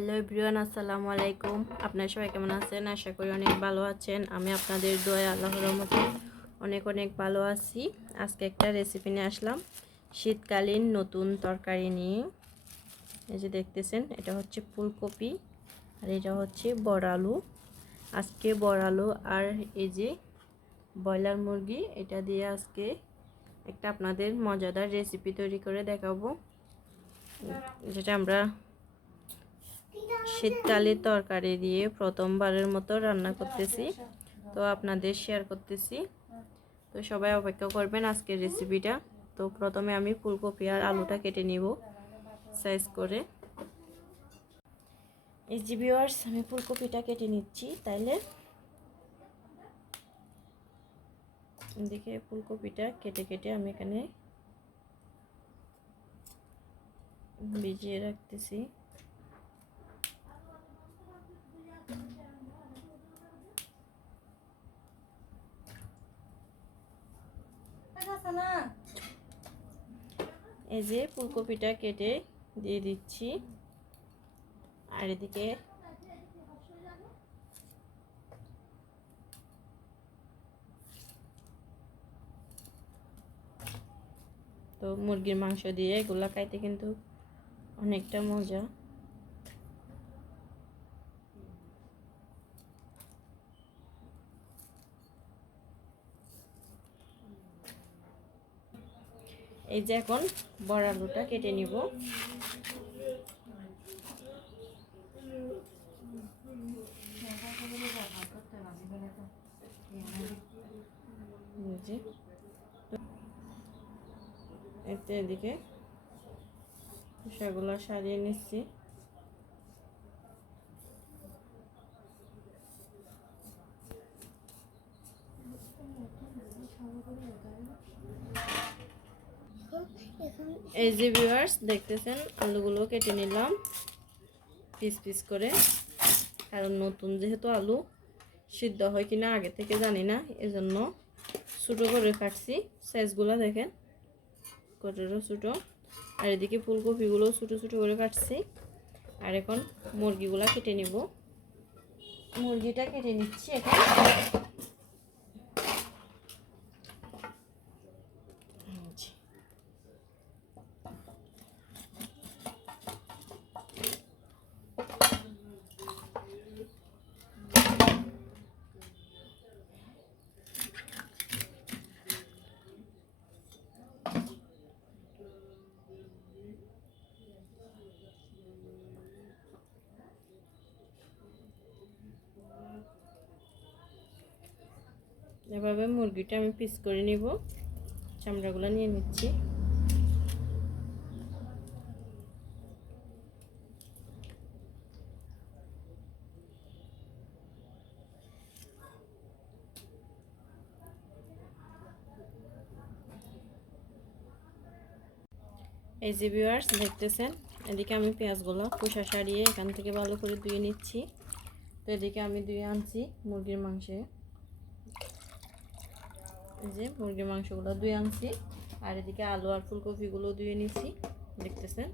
Hello everyone, আসসালামু আলাইকুম। আপনারা সবাই কেমন আছেন? আশা করি অনেক ভালো আছেন। আমি আপনাদের দোয়া আল্লাহর রহমতে অনেক অনেক ভালো আছি। আজকে একটা রেসিপি নিয়ে আসলাম, শীতকালীন নতুন তরকারি নিয়ে। এই যে দেখতেছেন, এটা হচ্ছে ফুলকপি আর এটা হচ্ছে বড় আলু। আজকে বড় আলু আর এই যে ব্রয়লার মুরগি, এটা দিয়ে আজকে একটা আপনাদের মজাদার রেসিপি তৈরি করে দেখাবো। যেটা আমরা শীতকালে তরকারি দিয়ে প্রথমবারের মতো রান্না করতেছি। তো আপনাদের শেয়ার করতেছি। তো সবাই অপেক্ষা করবেন আজকের রেসিপিটা তো প্রথমে আমি ফুলকপি আর আলুটা কেটে নিব সাইজ করে। এই জি ভিওয়ার্স আমি ফুলকপিটা কেটে নিচ্ছি তাইলে। দেখে ফুলকপিটা কেটে কেটে আমি এখানে ভিজিয়ে রাখতেছি। এই যে ফুলকপিটা কেটে দিয়ে দিচ্ছি। আর এদিকে তো মুরগির মাংস দিয়ে এগুলা খাইতে কিন্তু অনেকটা মজা। এই যে এখন বড় আলুটা কেটে নিব। এতে এদিকে সেগুলো সারিয়ে নিচ্ছি। এই যে ভিউয়ার্স দেখতেছেন, আলুগুলো কেটে নিলাম। পিস পিস করে। কারণ নতুন যেহেতু আলু, সিদ্ধ হয় কিনা আগে থেকে জানি না, এজন্য ছোটো করে কাটছি। সাইজগুলো দেখেন কতটা ছোটো। আর এদিকে ফুলকপিগুলো ছোটো ছোটো করে কাটছি। আর এখন মুরগিগুলো কেটে নিব। মুরগিটা কেটে নিচ্ছি এখন। এভাবে মুরগিটা আমি পিস করে নিব। চামড়াগুলো নিয়ে নিচ্ছি। এই যে ভিউয়ার্স দেখতেছেন? এদিকে আমি পেঁয়াজগুলো খোসা সারিয়ে এখান থেকে ভালো করে ধুয়ে নিচ্ছি। তো এদিকে আমি ধুয়ে আনছি মুরগির মাংসে। যে মুরগির মাংসগুলো ধুয়ে আনছি। আর এদিকে আলু আর ফুলকপিগুলো ধুয়ে নিচ্ছি দেখতেছেন?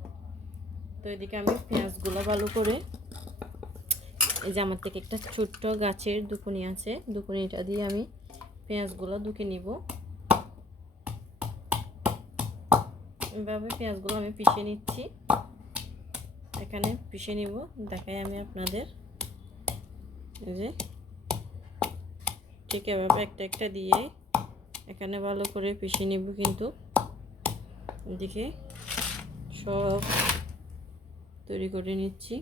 তো এদিকে আমি পেঁয়াজগুলো ভালো করে, এই যে আমার থেকে একটা ছোট্ট গাছের দুকুনি আছে, দুকুনিটা দিয়ে আমি পেঁয়াজগুলো দুকে নিব। এভাবে পেঁয়াজগুলো আমি পিষে নিচ্ছি। এখানে পিষে নিব, দেখাই আমি আপনাদের। এই যে ঠিক এভাবে একটা একটা দিয়ে এখানে ভালো করে পিষে নিব কিন্তু। এদিকে সব তৈরি করে নিচ্ছি।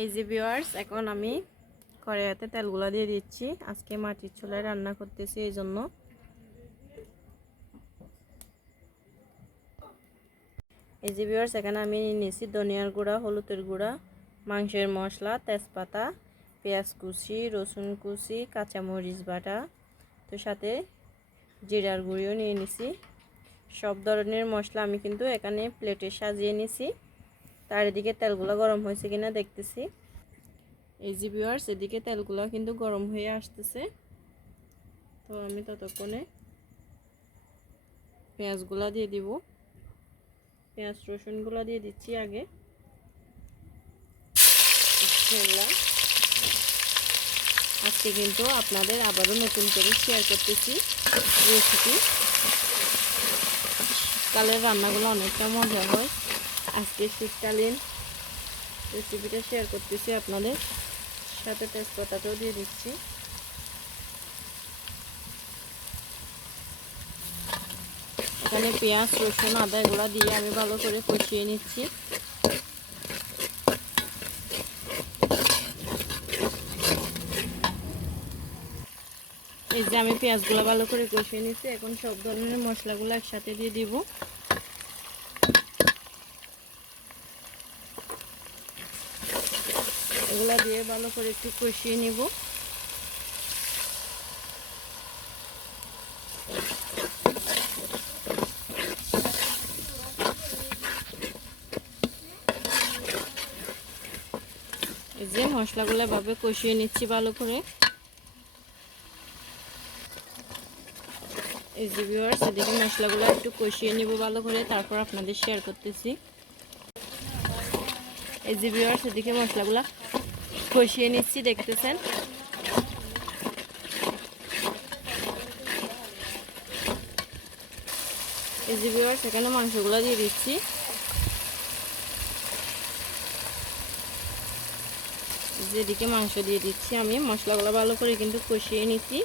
এই যে ভিওয়ার্স এখন আমি কড়াইতে তেলগুলা দিয়ে দিচ্ছি। আজকে মাটির চুলায় রান্না করতেছি এই জন্য। এই যে ভিওয়ার্স এখানে আমি নিয়েছি ধনিয়ার গুঁড়া, হলুদের গুঁড়া, মাংসের মশলা, তেজপাতা, পেঁয়াজ কুচি, রসুন কুচি, কাঁচামরিচ বাটা তো সাথে জিরার গুঁড়িও নিয়ে নিছি। সব ধরনের মশলা আমি কিন্তু এখানে প্লেটে সাজিয়ে নিছি। তার এদিকে তেলগুলো গরম হয়েছে কিনা দেখতেছি। এই জি ভিওয়ার্স এদিকে তেলগুলো কিন্তু গরম হয়ে আসতেছে। তো আমি ততক্ষণে পেঁয়াজগুলো দিয়ে দিব। পেঁয়াজ, রসুনগুলো দিয়ে দিচ্ছি আগে। আজকে কিন্তু আপনাদের আবারও নতুন করে শেয়ার করতেছি রেসিপি শীতকালের রান্নাগুলো অনেকটা মজা হয়। আজকে শীতকালীন রেসিপিটা শেয়ার করতেছি আপনাদের। সাথে তেজপাতাটাও দিয়ে দিচ্ছি। এখানে পেঁয়াজ, রসুন, আদা এগুলো দিয়ে আমি ভালো করে কষিয়ে নিচ্ছি। এই যে আমি পেঁয়াজগুলো ভালো করে কষিয়ে নিচ্ছি এখন সব ধরনের মশলাগুলো একসাথে দিয়ে দিব। এগুলা দিয়ে ভালো করে একটু কষিয়ে নিব। যে মশলাগুলো এভাবে কষিয়ে নিচ্ছি ভালো করে। এই যে ভিউয়ার্স এদিকে মশলাগুলো একটু কষিয়ে নিব ভালো করে, তারপর আপনাদের শেয়ার করতেছি। এই যে ভিউয়ার্স এদিকে মশলাগুলো কষিয়ে নিচ্ছি, দেখতেছেন? এই যে ভিউয়ার্স এখানে মাংসগুলো দিয়ে দিচ্ছি। যেদিকে মাংস দিয়ে দিচ্ছি আমি, মশলাগুলো ভালো করে কিন্তু কষিয়ে নিচ্ছি।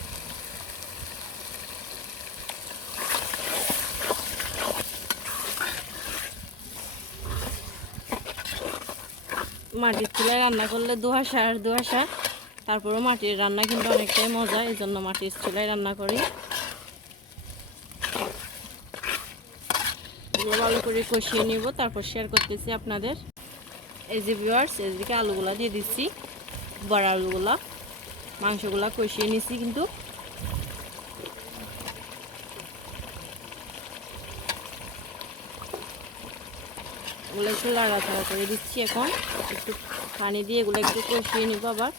মাটির চুলায় রান্না করলে দোহাসা আর দোহাসা তারপরেও মাটির রান্না কিন্তু অনেকটাই মজা, এই জন্য মাটির চুলায় রান্না করি। ভালো করে কষিয়ে নিব, তারপর শেয়ার করতেছি আপনাদের। এই যে ভিউয়ার্স এদিকে আলুগুলা দিয়ে দিচ্ছি, বড় আলুগুলা। মাংসগুলা কষিয়ে নিচ্ছি কিন্তু। এগুলো একটু লাগাতে করে দিচ্ছি এখন। একটু পানি দিয়ে এগুলো একটু কষিয়ে নিব আবার।